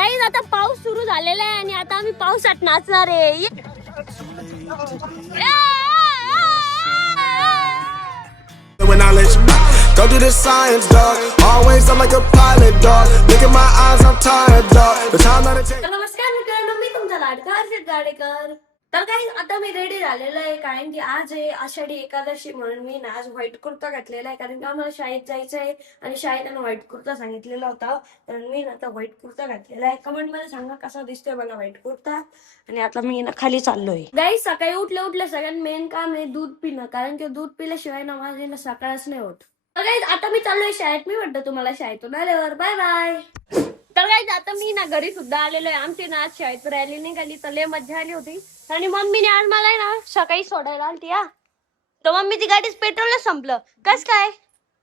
Guys आता पाऊस सुरू झालेला आहे आणि आता आम्ही पावसात नाचणार आहे. When I let you go do this science, dog. Always I'm like a pilot, dog. Look at my eyes, I'm tired, dog. The time that it takes. तर नमस्कार मित्रांनो, मी तुमचा लाडका हर्षद गाडेकर. तर काही आता मी रेडी झालेलो आहे कारण की आज आहे आषाढी एकादशी म्हणून मी ना आज व्हाईट कुर्ता घातलेला आहे कारण की आम्हाला शाळेत जायचं आहे आणि शाळेत व्हाईट कुर्ता सांगितलेला होता तर मी ना आता व्हाईट कुर्ता घातलेला आहे. कमेंट मध्ये सांगा कसा दिसतोय मला व्हाईट कुर्ता. आणि आता मी ना खाली चाललोय. गाईस सकाळी उठल्या सगळ्यात मेन काम आहे दूध पिणं कारण की दूध पिल्याशिवाय ना माझी ना सकाळच नाही होत. तर गाईस आता मी चाललोय शाळेत. मी म्हणतो तुम्हाला शाळेतून आल्यावर बाय बाय. तर गाईस आता मी ना घरी सुद्धा आलेलो आहे. आमची ना आज शाळेत रॅली निघाली तर लय मजा आली होती आणि मम्मीने आज मला ना सकाळी सोडायला आलती हा. तर मम्मीची गाडीच पेट्रोलच संपलं. कस काय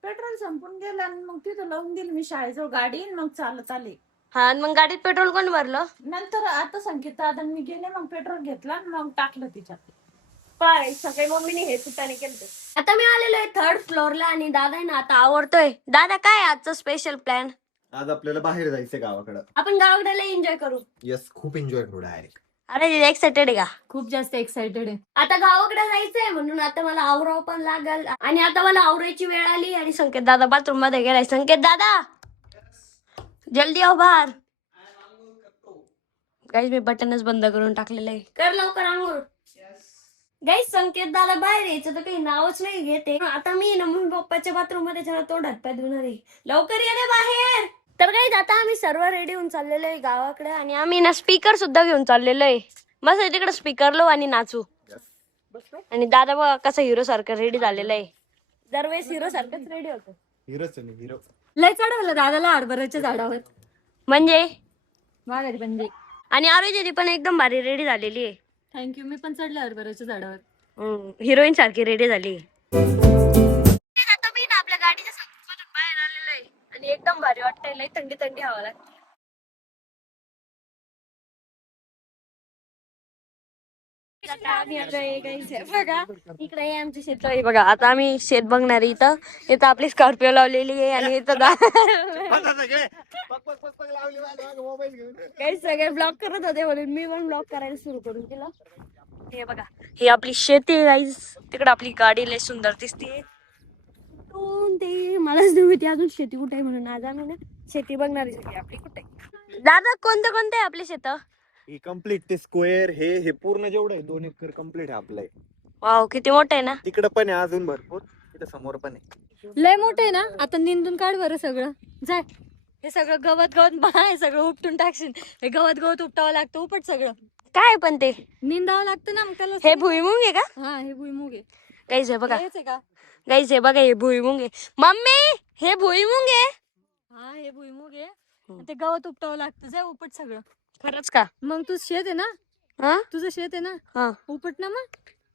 पेट्रोल संपून गेलं आणि मग तिथं लावून दिली मी शाळेजवळ गाडी आणि मग चालत आले. हा मग गाडीत पेट्रोल कोण भरलं. नंतर आता संकेत दादा मी गेले मग पेट्रोल घेतला आणि मग टाकलं तिच्यात. पाय सकाळी मम्मीने हे सुद्धा केलं. आता मी आलेलो आहे 3rd फ्लोअरला आणि दादा ना आता आवडतोय. दादा काय आजचं स्पेशल प्लॅन. आज आपल्याला बाहेर जायचंय गावाकडं. आपण गावाकडे एन्जॉय करू. यस खूप एन्जॉय करू डायरेक्ट. अरे एक्साइटेड आहे का. खूप जास्त एक्साइटेड आहे. आता गावाकडे जायचंय म्हणून आता मला आवराव पण लागल आणि आता मला आवरायची वेळ आली आणि संकेत दादा बाथरूम मध्ये गेलाय. संकेत दादा जल्दी आओ बाहेर. गाईज मी बटनच बंद करून टाकलेलं आहे. कर लवकर आंघोळ. गाईज संकेत दादा बाहेर यायचं तर काही नावच नाही घेते. आता मी ना मम्मी पप्पाच्या बाथरूम मध्ये जरा तोंड हातपाय धुणार आहे. लवकर ये रे बाहेर. तर गाईज आता आम्ही सर्व रेडी होऊन चाललेलो आहे गावाकडे आणि आम्ही ना स्पीकर सुद्धा घेऊन चाललेलो आहे. मस्त तिकडे स्पीकर लो आणि नाचू. आणि दादा बघा कसा हिरो सारखं रेडी झालेला आहे. दरवेळेस हिरो सारखंच रेडी होतो. हिरोच आहे हिरो. लय चढवलं दादाला हरभऱ्याच्या झाडावर. म्हणजे माघारी म्हणजे आणि आरोग्य पण एकदम भारी रेडी झालेली आहे. थँक्यू. मी पण चढले हरभऱ्याच्या झाडावर. हिरोईन सारखी रेडी झाली. आता मी ना आपल्या गाडीच्या समोरून बाहेर आलेलो आहे आणि एकदम भारी वाटतंय. लय थंडी थंडी हवा लागते. बघा इकडे आमची शेत आहे बघा. आता आम्ही शेत बघणार इथं. इथं आपली स्कॉर्पिओ लावलेली आहे आणि इथं काही सगळे ब्लॉक करत होते म्हणून मी पण ब्लॉक करायला सुरू करून दिलं. हे बघा ही आपली शेती आहे गाईज. तिकडे आपली गाडी लय सुंदर दिसते. ते मलाच नव्हती अजून शेती कुठे आहे म्हणून आज आम्ही ना शेती बघणारी आपली कुठे. दादा कोणते कोणते आपले शेत. हे कम्प्लीट ते स्क्वेअर हे पूर्ण जेवढं आहे 2 एकर कम्प्लीट आहे आपलं. वाव किती मोठं आहे ना. तिकडं पण आहे अजून भरपूर. तिकडे समोर पण आहे. लय मोठं आहे ना. आता निंदून काढ बरं सगळं. जाय हे सगळं गवत हे सगळं उपटून टाकशील. हे गवत उपटावं लागतं. उपट सगळं. काय पण ते निंदावं लागतं ना मग त्याला. हे भुईमुंग आहे का. हा हे भुईमुग आहे. गाईज हे बघा. हेच आहे का. गाईज हे बघा हे भुईमुंग आहे. मम्मी हे भुईमुंग आहे. हा हे भुईमुग आहे. ते गवत उपटावं लागतं. जाय उपट सगळं. खरंच का. मग तू शेत आहे ना. हा तुझं शेत आहे ना. हा उपट ना मग.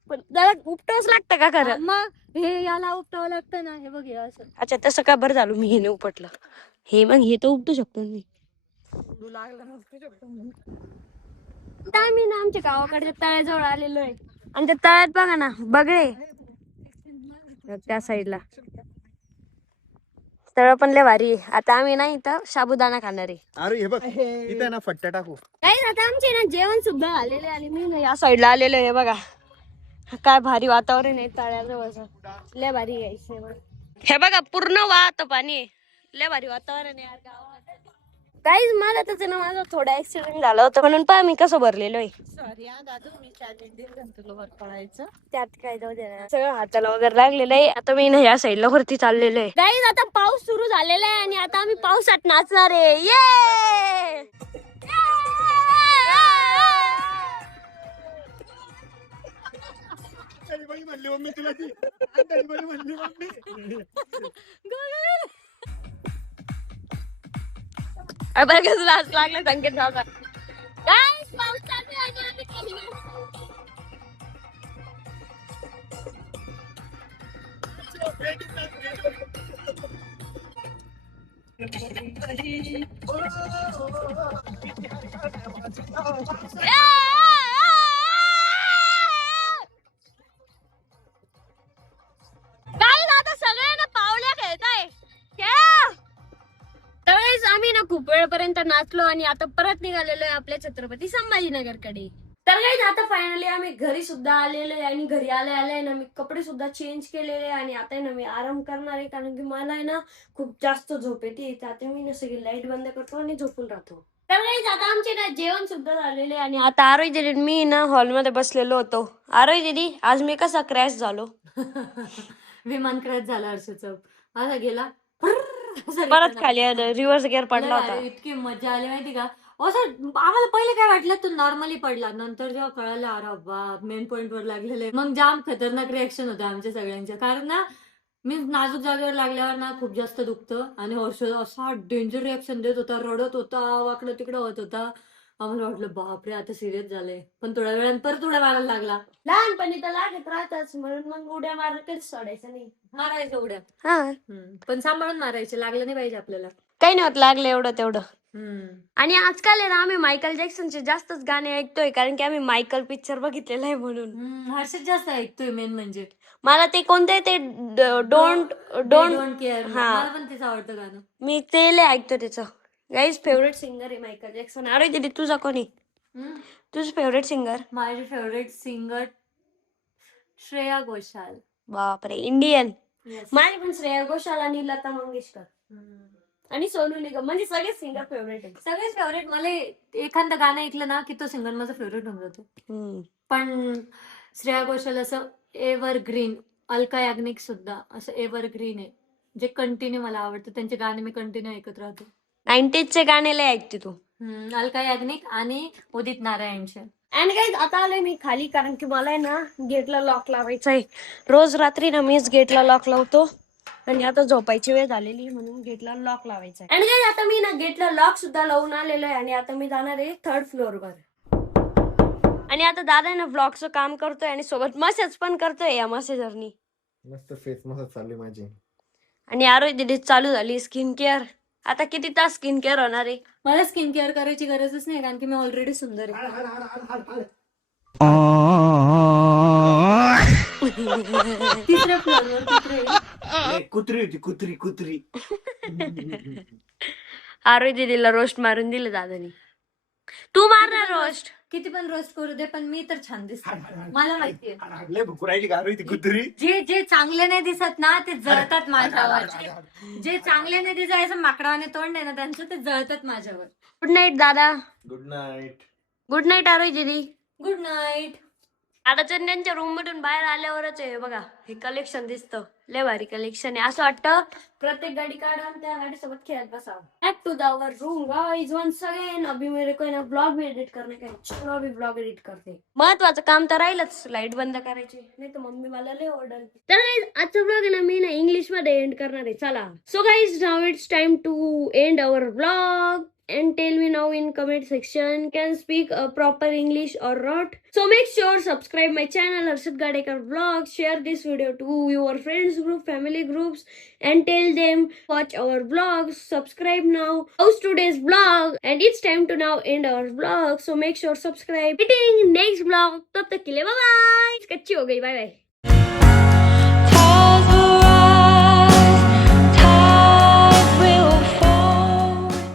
पण त्याला उपटावंच लागतं का खरं. मग हे याला उपटावं लागतं ना. हे बघ हे असं. अच्छा तसं का बरं झालं मी हे नाही उपटलं. हे मग हे तर उपटू शकतो मी. आता आम्ही ना आमच्या गावाकडच्या तळ्याजवळ आलेलो आहे आणि त्या तळ्यात बघा ना बगळे त्या साईडला. तळ पण लय भारी आहे. आता आम्ही ना इथं साबुदाणा खाणार आहे. अरे हे बघ इथे ना फट्टा टाकू. काही आता आमचे ना जेवण सुद्धा आलेले आणि मी ना या साईडला आलेलो आहे बघा. काय भारी वातावरण आहे तळ्याजवळचं. लय भारी आहे. हे बघा पूर्ण वाहत पाणी आहे. लय भारी वातावरण आहे यार गावात. काहीच मला त्याचं ना माझा थोडा ऍक्सिडेंट झाला होता म्हणून पहा मी कसं भरलेलो आहे. सॉरी दादू मी चॅलेंज दिलं तुला वर पडायचं. त्यात काय जाऊ दे ना. सगळं हाताला वगैरे लागलेलं आहे. आता मी ना या साईडला वरती चाललेलो आहे. गाईज आता पाऊस सुरू झालेला आहे आणि आता आम्ही पावसात नाचणार आहे. ये म्हणली मम्मी तुला ती म्हणली मम्मी. बरं कसं लाच लागलं संकेत दादा. गाईज पाऊस चालू आहे आणि आम्ही खाली आता सगळे ना पावल्या खेळताय. आम्ही ना खूप वेळपर्यंत नाचलो. पोहोचलो आणि आता परत निघालेलो आहे आपल्या छत्रपती संभाजीनगरकडे. तर काही आता फायनली आम्ही घरी सुद्धा आलेलो आहे आणि घरी आले ना मी कपडे सुद्धा चेंज केलेले आहे आणि आता आहे ना मी आराम करणार आहे कारण की मला आहे ना खूप जास्त झोप येते. आता मी ना सगळी लाईट बंद करतो आणि झोपून राहतो. तर काही आता आमचे ना जेवण सुद्धा झालेले आणि आता आरोही दीदी मी ना हॉलमध्ये बसलेलो होतो. आरोही दीदी आज मी कसा क्रॅश झालो. विमान क्रॅश झाला हर्षदचं. असा गेला परत खाली रिव्हर्स गिअर पडला होता. इतकी मजा आली माहिती का. असं आम्हाला पहिले काय वाटलं तू नॉर्मली पडला, नंतर जेव्हा कळालं अरे बाप मेन पॉइंट वर लागलेले मग जाम खतरनाक रिएक्शन होते आमच्या सगळ्यांच्या. कारण ना मी नाजूक जागेवर लागल्यावर ना खूप जास्त दुखतं आणि हर्षद असा डेंजर रिएक्शन देत होता, रडत होता, वाकडं तिकडं होत होता. आम्हाला वाटलं बापरे आता सिरियस झालंय. पण थोड्या वेळानं परत उड्या मारायला लागला. लहानपणी तर लागत राहतच म्हणून मग उड्या मारत कधीच सोडायचं नाही. मारायचं उड्या हा पण सांभाळून मारायचे, लागलं नाही पाहिजे आपल्याला. काही नाही होत लागलं एवढं तेवढं. आणि आजकाल आहे ना आम्ही मायकल जॅक्सनचे जास्तच गाणे ऐकतोय कारण की आम्ही मायकल पिक्चर बघितलेला आहे म्हणून. हर्षद जास्त ऐकतोय मेन म्हणजे. मला ते कोणते ते डोंट डोंट केअर. हा. मला पण तेच आवडतं गाणं. मी ते लय ऐकतो त्याचं. गाईज फेवरेट सिंगर आहे मायकल जॅक्सन. अरे दीदी तुझा कोणी तुझं फेवरेट सिंगर? माझी फेवरेट सिंगर श्रेया घोषाल. बापरे इंडियन. Yes. माझी पण श्रेया घोषाल आणि लता मंगेशकर आणि सोनू निगम म्हणजे सगळेच सिंगर फेवरेट आहे. सगळेच फेवरेट. मला एखादं गाणं ऐकलं ना की तो सिंगर माझा फेवरेट होऊन जातो. पण श्रेया घोषाल असं एव्हरग्रीन. अलका याग्निक सुद्धा असं एव्हरग्रीन आहे जे कंटिन्यू मला आवडतं. त्यांचे गाणे मी कंटिन्यू ऐकत राहतो. 90चे गाणे लय ऐकते तू. अलका याग्निक आणि उदित नारायणचे. आणि काही आता आलोय मी खाली कारण की मला आहे ना गेटला लॉक लावायचं आहे. रोज रात्री ना मीच गेटला लॉक लावतो आणि आता झोपायची वेळ झालेली म्हणून गेटला लॉक लावायचं आहे. आणि काही आता मी ना गेटला लॉक सुद्धा लावून आलेलो आहे आणि आता मी जाणार आहे 3rd फ्लोअरवर. आणि आता दादा ना ब्लॉगचं काम करतोय आणि सोबत मसेज पण करतोय या मसेजरनी. मस्त फेस मस्त चालली माझी. आणि आरोग्य दिदी चालू झाली स्किन केअर. आता किती तास स्किन केअर होणार आहे? मला स्किन केअर करायची गरजच नाही कारण की मी ऑलरेडी सुंदर आहे. तिसऱ्या फ्लोअरवर कुत्री होती कुत्री कुत्री. आरोग्य दिदीला रोस्ट मारून दिलं दादानी. तू मारणार रोस्ट? किती पण रोस्ट करू दे पण मी तर छान दिसते. मला माहितीये लय भूक राहिली का ती कुत्री. जे चांगले नाही दिसत ना ते जळतात माझ्यावर. जे चांगले नाही दिसत असं माकडावाने तोंड आहे ना त्यांचं ते जळतात माझ्यावर. गुड नाईट दादा. Good night. गुड नाईट आरोग्य दिदी. Good night. आता चंद्यांच्या रूम मधून बाहेर आल्यावरच आहे बघा हे कलेक्शन दिसतं. लय भारी कलेक्शन आहे. असं वाटतं प्रत्येक गाडी काढा आणि त्या गाडीसोबत खेळत बसावं. Back to our room guys once again. अभी मेरे को ना ब्लॉग भी एडिट करने का चलो अभी ब्लॉग एडिट करते. महत्वाचं काम तर राहीलच लाईट बंद करायची नाही तर मम्मी मला लय ऑर्डर. तर गाइस आजचा ब्लॉग आहे ना मी ना इंग्लिश मध्ये एंड करणार आहे. चला so guys now it's time to end our blog. And tell me now in comment section can speak a proper English or not. So make sure subscribe my channel Harshad Gadekar Vlogs. Share this video to your friends group, family groups, and tell them watch our vlogs. Subscribe now. How's today's vlog? And it's time to now end our vlog. So make sure subscribe. Meeting next vlog. तब तक के लिए bye bye. कच्ची हो गई. Bye bye.